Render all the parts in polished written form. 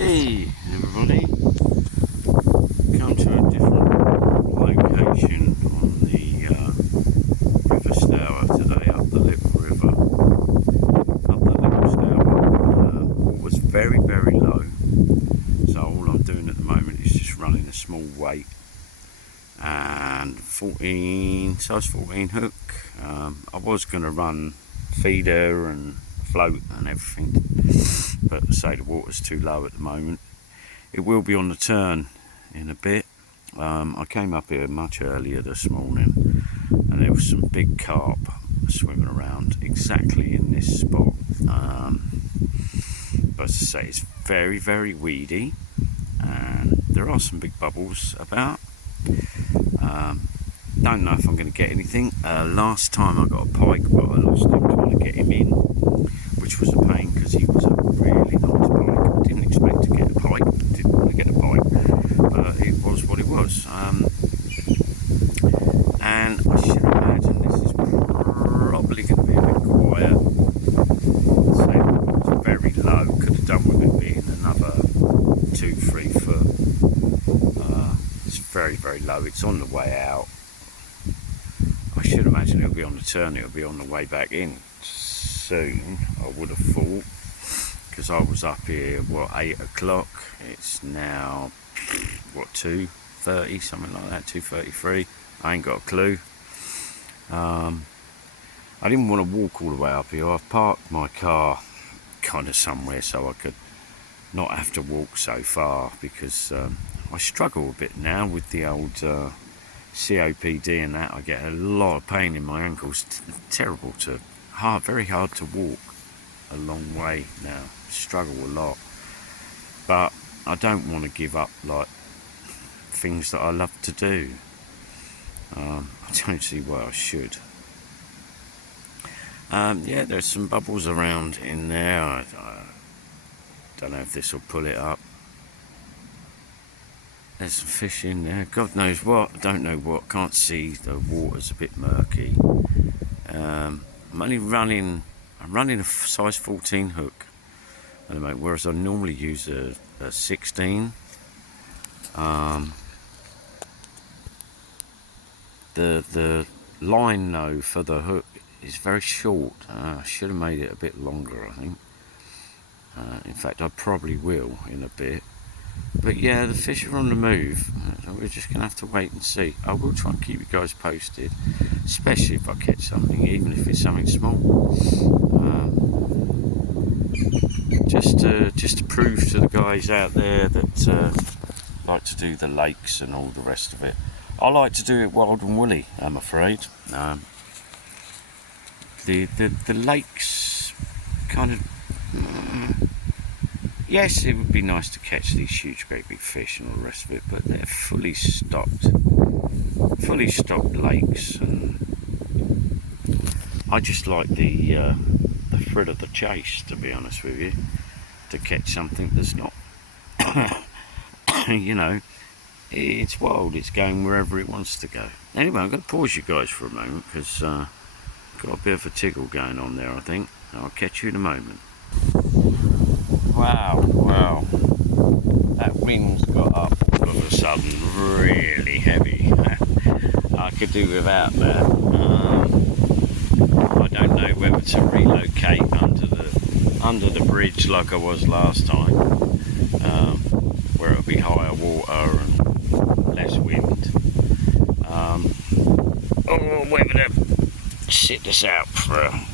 Hey everybody, come to a different location on the River Stour today, up the Little River. Up the Little Stour. Water's very low, so all I'm doing at the moment is just running a small weight and size 14 hook. I was going to run feeder and float and everything, but say the water's too low at the moment. It will be on the turn in a bit. I came up here much earlier this morning and there was some big carp swimming around exactly in this spot, but as I say, it's very weedy and there are some big bubbles about. Don't know if I'm going to get anything. Last time I got a pike, but I lost him trying to get him in, which was a pain because he was a really nice pike. I didn't expect to get a pike, didn't want to get a pike, but it was what it was. And I should imagine this is probably going to be a bit quiet. So it's very low, could have done with it being another 2-3 foot. It's very low, it's on the way out. I should imagine it'll be on the turn, it'll be on the way back in soon, I would have thought, because I was up here, 8 o'clock, it's now, 2:30, something like that, 2:33, I ain't got a clue. I didn't want to walk all the way up here. I've parked my car kind of somewhere so I could not have to walk so far, because I struggle a bit now with the old COPD and that. I get a lot of pain in my ankles. Terrible very hard to walk a long way now. Struggle a lot, but I don't want to give up like things that I love to do. I don't see why I should. Yeah, there's some bubbles around in there. I don't know if this will pull it up. There's some fish in there, God knows what, I don't know what, can't see, the water's a bit murky. I'm running a size 14 hook at the moment, whereas I normally use a 16. The line though for the hook is very short. I should have made it a bit longer, I think. In fact, I probably will in a bit. But yeah, the fish are on the move, so we're just going to have to wait and see. I will try and keep you guys posted, especially if I catch something, even if it's something small. Just to prove to the guys out there that like to do the lakes and all the rest of it. I like to do it wild and woolly, I'm afraid. The lakes kind of... yes, it would be nice to catch these huge, great big fish and all the rest of it, but they're fully stocked lakes, and I just like the thrill of the chase, to be honest with you, to catch something that's not, you know, it's wild, it's going wherever it wants to go. Anyway, I'm going to pause you guys for a moment, because got a bit of a tickle going on there, I think. I'll catch you in a moment. Wow, that wind's got up all of a sudden really heavy. I could do without that. I don't know whether to relocate under the bridge like I was last time, where it'll be higher water and less wind, or whether to sit this out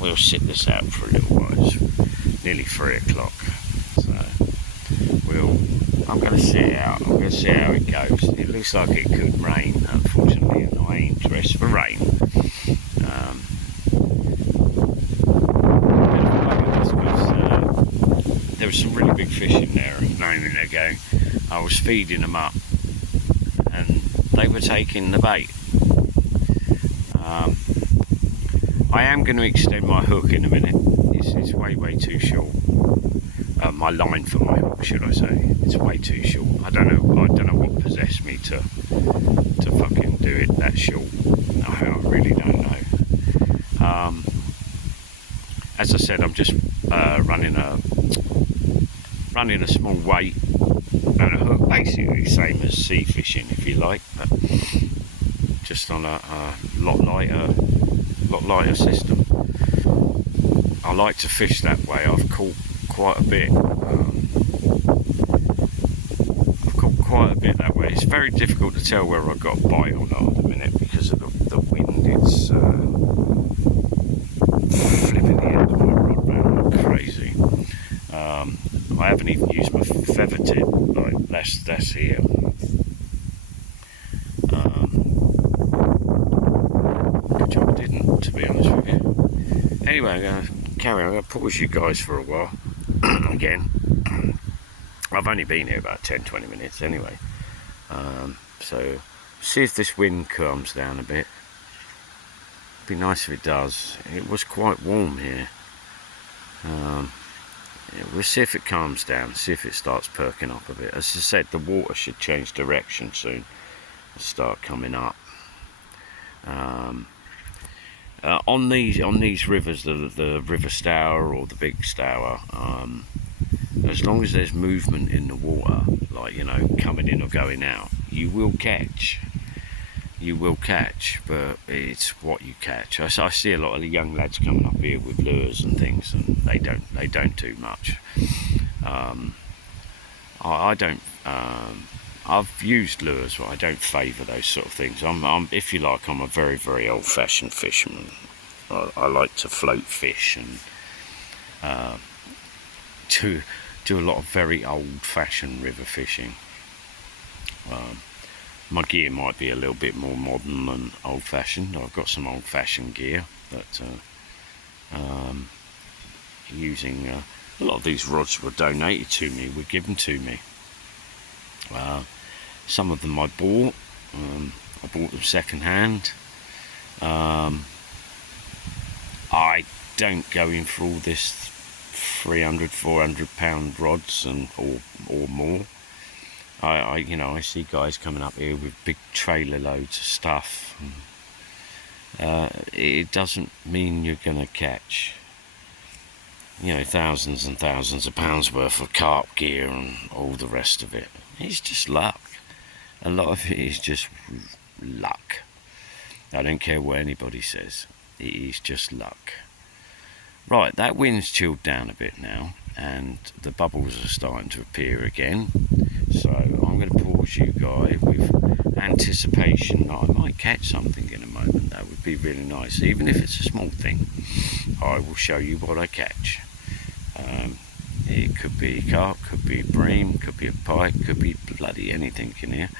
we'll sit this out for a little while. It's nearly 3 o'clock. I'm going to see it out. I'm going to see how it goes. It looks like it could rain, unfortunately, and I ain't dressed for rain. There was some really big fish in there a moment ago. I was feeding them up, and they were taking the bait. I am going to extend my hook in a minute. It's way too short. My line for my hook, should I say? It's way too short. I don't know what possessed me to fucking do it that short. I really don't know. As I said, I'm just running a running a small weight and a hook, basically the same as sea fishing if you like, but just on a lot lighter system. I like to fish that way. I've caught quite a bit. That way. It's very difficult to tell whether I've got a bite or not at the minute because of the wind. It's flipping the end of my rod round like crazy. I haven't even used my feather tip. Like that's here. Good job I didn't, to be honest with you. Anyway, I'm going to carry on. I'm going to pause you guys for a while. Again, I've only been here about 10-20 minutes anyway. So see if this wind calms down a bit. It'd be nice if it does. It was quite warm here. Yeah, we'll see if it calms down, see if it starts perking up a bit. As I said, the water should change direction soon and start coming up. On these rivers, the River Stour or the Big Stour, as long as there's movement in the water, like, you know, coming in or going out, you will catch, but it's what you catch. I see a lot of the young lads coming up here with lures and things, and they don't do much. I don't. I've used lures, but I don't favour those sort of things. If you like, I'm a very, very old-fashioned fisherman. I like to float fish and do a lot of very old-fashioned river fishing. My gear might be a little bit more modern than old-fashioned. I've got some old-fashioned gear, but using a lot of these rods were donated to me, were given to me. Some of them I bought. I bought them second-hand. I don't go in for all this 300-400 pound rods or more. I see guys coming up here with big trailer loads of stuff. It doesn't mean you're gonna catch, you know, thousands and thousands of pounds worth of carp gear and all the rest of it. It's just luck. A lot of it is just luck. I don't care what anybody says. It is just luck. Right, that wind's chilled down a bit now, and the bubbles are starting to appear again. So I'm going to pause you guys with anticipation that I might catch something in a moment. That would be really nice, even if it's a small thing. I will show you what I catch. It could be a carp, could be a bream, could be a pike, could be bloody anything in here.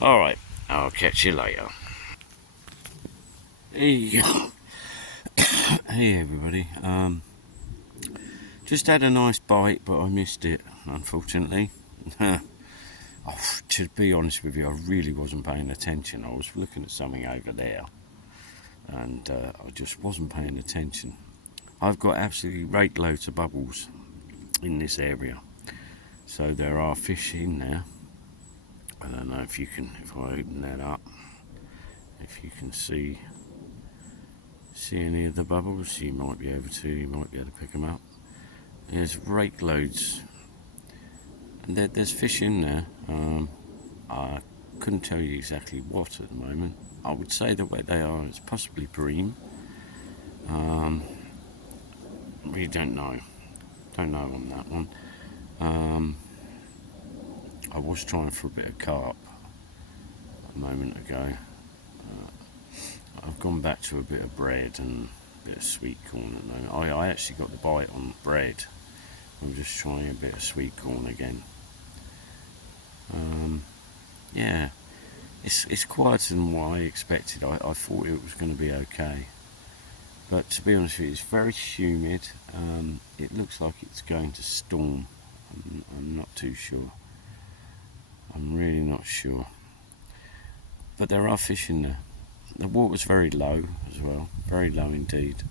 Alright, I'll catch you later. Hey everybody, just had a nice bite, but I missed it, unfortunately. To be honest with you, I really wasn't paying attention. I was looking at something over there, and I just wasn't paying attention. I've got absolutely rake loads of bubbles in this area, so there are fish in there. I don't know if I open that up, if you can see any of the bubbles. You might be able to pick them up. There's rake loads, and there's fish in there. I couldn't tell you exactly what at the moment. I would say the way they are, it's possibly bream. Really don't know on that one. I was trying for a bit of carp a moment ago. I've gone back to a bit of bread and a bit of sweet corn at the moment. I actually got the bite on bread. I'm just trying a bit of sweet corn again. Yeah, it's quieter than what I expected. I thought it was going to be okay, but to be honest with you, it's very humid. It looks like it's going to storm. I'm not too sure. I'm really not sure. But there are fish in there. The water's very low as well, very low indeed.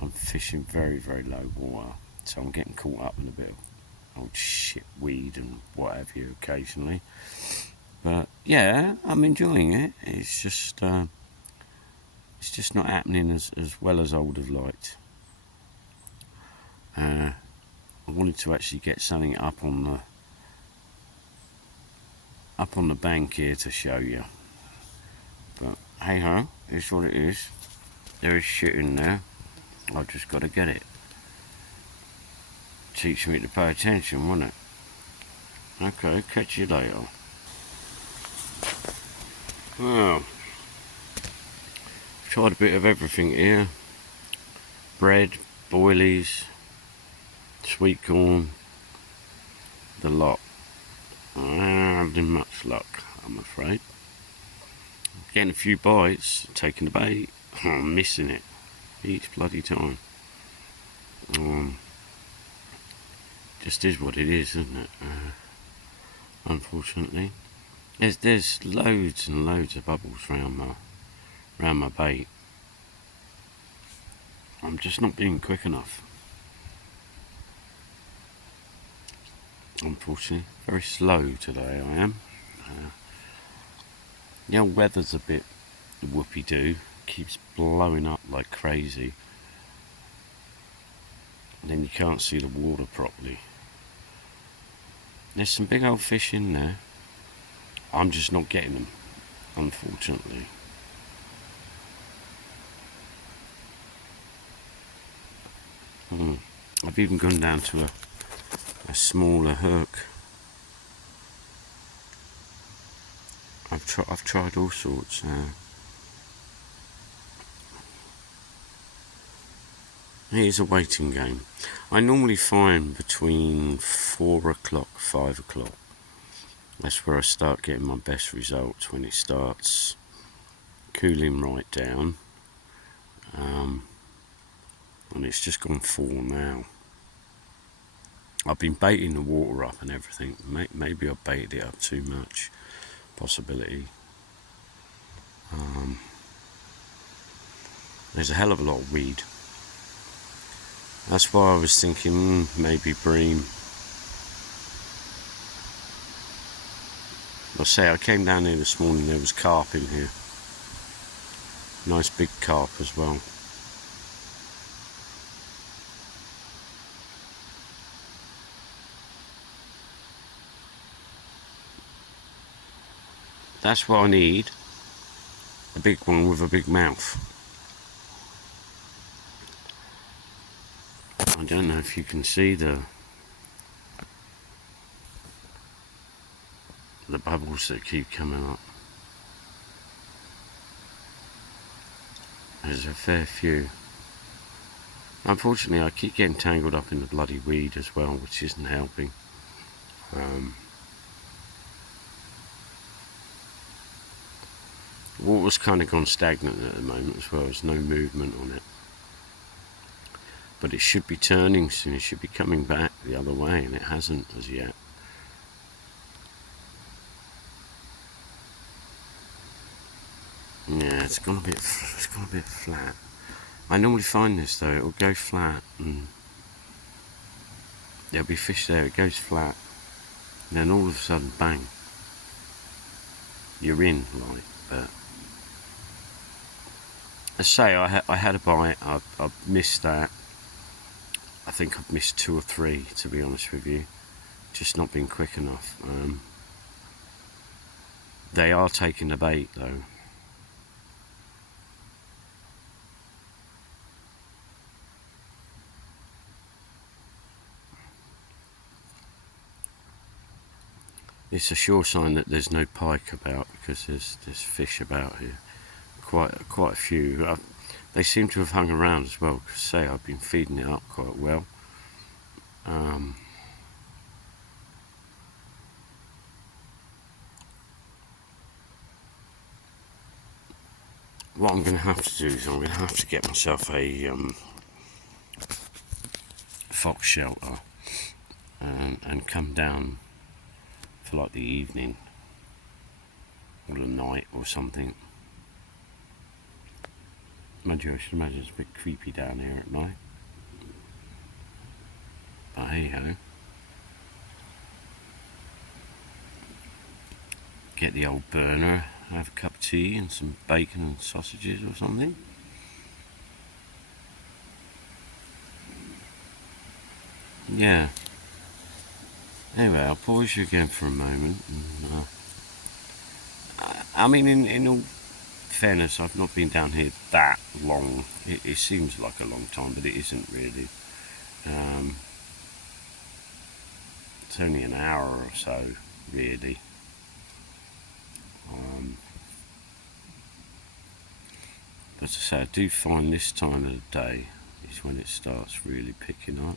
I'm fishing very, very low water, so I'm getting caught up in a bit of old shit weed and what have you occasionally. But yeah, I'm enjoying it. It's just not happening as well as I would have liked. I wanted to actually get something up on the bank here to show you, but hey ho, it's what it is. There is shit in there. I've just got to get it. Teach me to pay attention, won't it? Okay, catch you later. Well, I've tried a bit of everything here. Bread, boilies, sweet corn, the lot. I haven't had much luck, I'm afraid. Getting a few bites, taking the bait, I'm missing it each bloody time. Just is what it is, isn't it? Unfortunately, there's loads and loads of bubbles around my bait. I'm just not being quick enough. Unfortunately, very slow today I am. The old weather's a bit whoopie-doo. Keeps blowing up like crazy. And then you can't see the water properly. There's some big old fish in there. I'm just not getting them, unfortunately. I've even gone down to a smaller hook. I've tried all sorts. It is a waiting game. I normally find between 4 o'clock, 5 o'clock. That's where I start getting my best results, when it starts cooling right down. And it's just gone 4 now. I've been baiting the water up and everything. Maybe I baited it up too much. Possibility. There's a hell of a lot of weed. That's why I was thinking maybe bream. I say I came down here this morning, there was carp in here. Nice big carp as well. That's what I need. A big one with a big mouth. I don't know if you can see the bubbles that keep coming up. There's a fair few. Unfortunately, I keep getting tangled up in the bloody weed as well, which isn't helping. Water's kind of gone stagnant at the moment as well. There's no movement on it. But it should be turning soon. It should be coming back the other way, and it hasn't as yet. Yeah, it's gone a bit flat. I normally find this though, it'll go flat and there'll be fish there, it goes flat, and then all of a sudden, bang, you're in, like. But I say, I had a bite, I've missed that. I think I've missed 2 or 3, to be honest with you. Just not been quick enough. They are taking the bait though. It's a sure sign that there's no pike about, because there's fish about here. Quite a few. They seem to have hung around as well, because say I've been feeding it up quite well. What I'm going to have to do is I'm going to have to get myself a fox shelter and come down for like the evening or the night or something. Mind you, I should imagine it's a bit creepy down here at night. But hey ho. Get the old burner, have a cup of tea and some bacon and sausages or something. yeah. Anyway, I'll pause you again for a moment. And, I mean, in all fairness, I've not been down here that long. It seems like a long time, but it isn't really. It's only an hour or so, really. But as I say, I do find this time of the day is when it starts really picking up.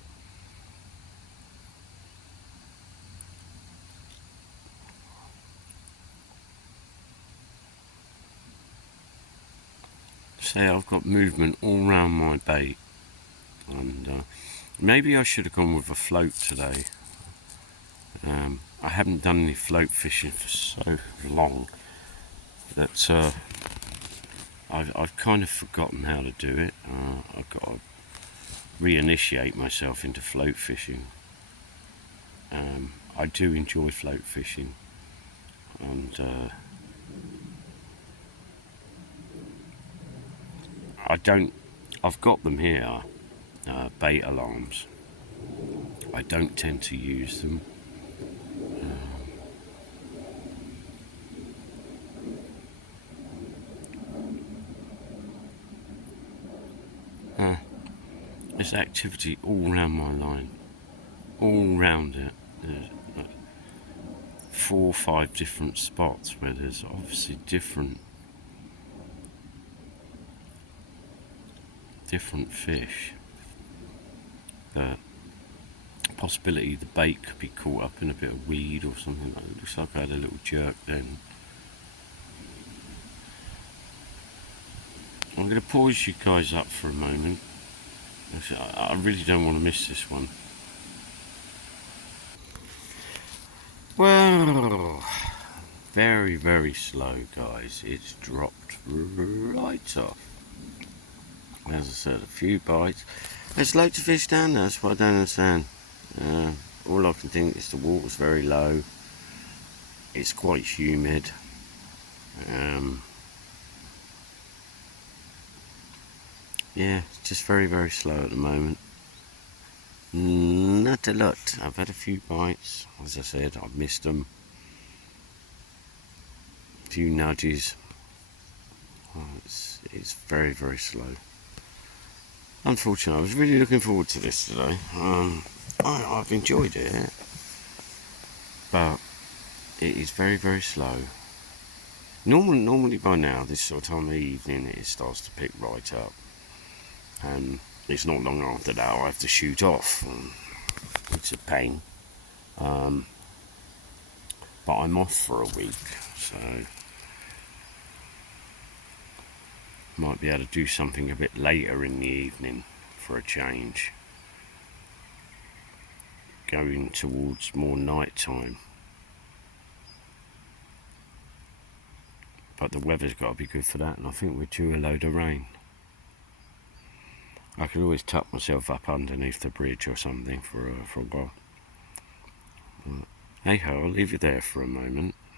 Say I've got movement all around my bait, and maybe I should have gone with a float today. I haven't done any float fishing for so long that I've kind of forgotten how to do it. I've got to reinitiate myself into float fishing. I do enjoy float fishing, and I've got them here, bait alarms. I don't tend to use them. There's activity all around my line, all round it. There's 4 or 5 different spots where there's obviously different fish. The possibility the bait could be caught up in a bit of weed or something. It looks like I had a little jerk then. I'm going to pause you guys up for a moment. I really don't want to miss this one. Well, very, very slow, guys. It's dropped right off. As I said, a few bites. There's loads of fish down there, that's what I don't understand. All I can think is the water's very low. It's quite humid. Yeah, it's just very, very slow at the moment. Not a lot. I've had a few bites. As I said, I've missed them. A few nudges. It's very, very slow. Unfortunately, I was really looking forward to this today. I've enjoyed it, but it is very, very slow. Normally by now, this sort of time of the evening, it starts to pick right up. And it's not long after that I have to shoot off. It's a pain. But I'm off for a week, so might be able to do something a bit later in the evening for a change. Going towards more night time. But the weather's got to be good for that, and I think we're due a load of rain. I could always tuck myself up underneath the bridge or something for a while. But, hey ho, I'll leave you there for a moment.